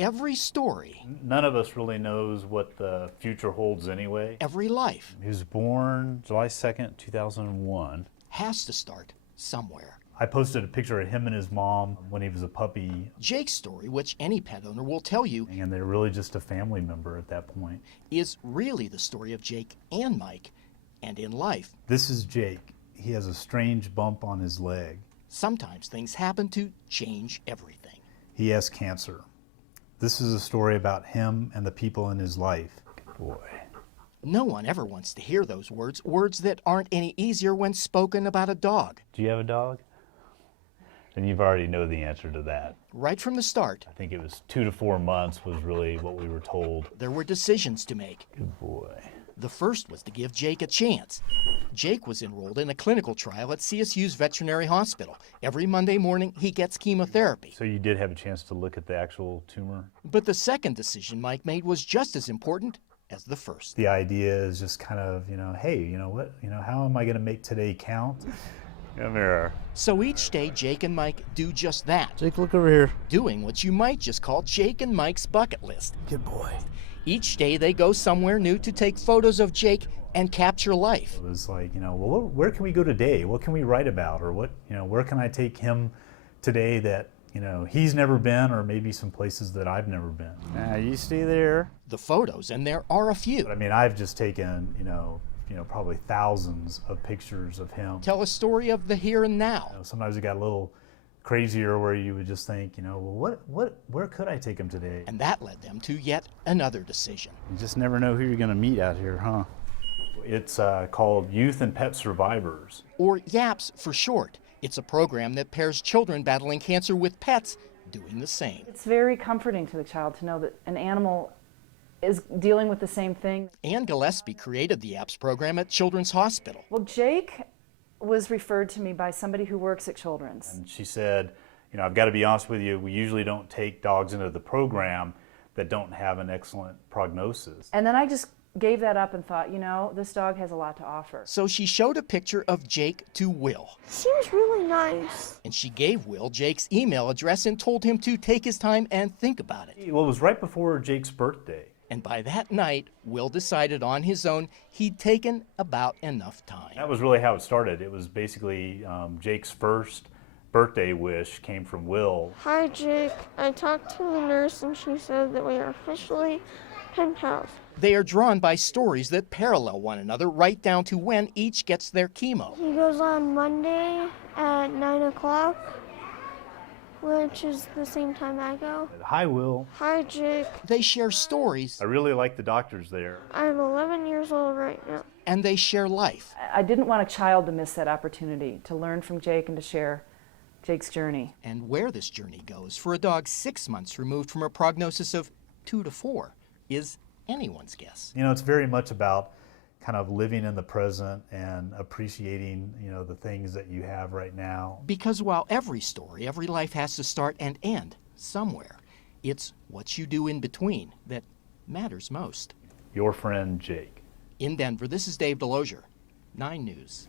every story, None of us really knows what the future holds anyway. every life He was born July 2nd, 2001. has to start somewhere. I posted a picture of him and his mom when he was a puppy, Jake's story, which any pet owner will tell you, and they're really just a family member at that point. is really the story of Jake and Mike. And in life, This is Jake. He has a strange bump on his leg. sometimes things happen to change everything. He has cancer. This is a story about him and the people in his life. Good boy. No one ever wants to hear those words, words that aren't any easier when spoken about a dog. Do you have a dog? Then you've already know the answer to that. Right from the start, I think it was 2 to 4 months was really what we were told. there were decisions to make. Good boy. The first was to give Jake a chance. Jake was enrolled in a clinical trial at CSU's veterinary hospital. Every Monday morning, he gets chemotherapy. So you did have a chance to look at the actual tumor? But the second decision Mike made was just as important as the first. The idea is just kind of, hey, how am I going to make today count? Come here. So each day, Jake and Mike do just that, Jake, look over here. doing what you might just call Jake and Mike's bucket list. Good boy. Each day, they go somewhere new to take photos of Jake and capture life. It was like, well, where can we go today? What can we write about? Or where can I take him today that, he's never been, or maybe some places that I've never been? Now, you stay there. The photos, and there are a few, But I mean, I've just taken, probably thousands of pictures of him. tell a story of the here and now. Sometimes it got a little crazier where you would just think, well, where could I take him today? And that led them to yet another decision. You just never know who you're going to meet out here, huh? It's called Youth and Pet Survivors. Or YAPS for short. It's a program that pairs children battling cancer with pets doing the same. It's very comforting to the child to know that an animal is dealing with the same thing. Ann Gillespie created the YAPS program at Children's Hospital. Well, Jake was referred to me by somebody who works at Children's. And she said, I've got to be honest with you, we usually don't take dogs into the program that don't have an excellent prognosis. And then I just gave that up and thought, this dog has a lot to offer. So she showed a picture of Jake to Will. Seems really nice. And she gave Will Jake's email address and told him to take his time and think about it. Well, it was right before Jake's birthday. And by that night, Will decided on his own he'd taken about enough time. That was really how it started. It was basically Jake's first birthday wish came from Will. Hi, Jake. I talked to the nurse and she said that we are officially pen pals. They are drawn by stories that parallel one another right down to when each gets their chemo. He goes on Monday at 9 o'clock, which is the same time I go. Hi, Will. Hi, Jake. They share stories I really like the doctors there. I'm 11 years old right now. and they share life. I didn't want a child to miss that opportunity to learn from Jake and to share Jake's journey. And where this journey goes for a dog 6 months removed from a prognosis of 2 to 4 is anyone's guess. It's very much about kind of living in the present and appreciating, the things that you have right now. Because while every story, every life has to start and end somewhere, it's what you do in between that matters most. Your friend, Jake. In Denver, this is Dave Delosier, 9 News.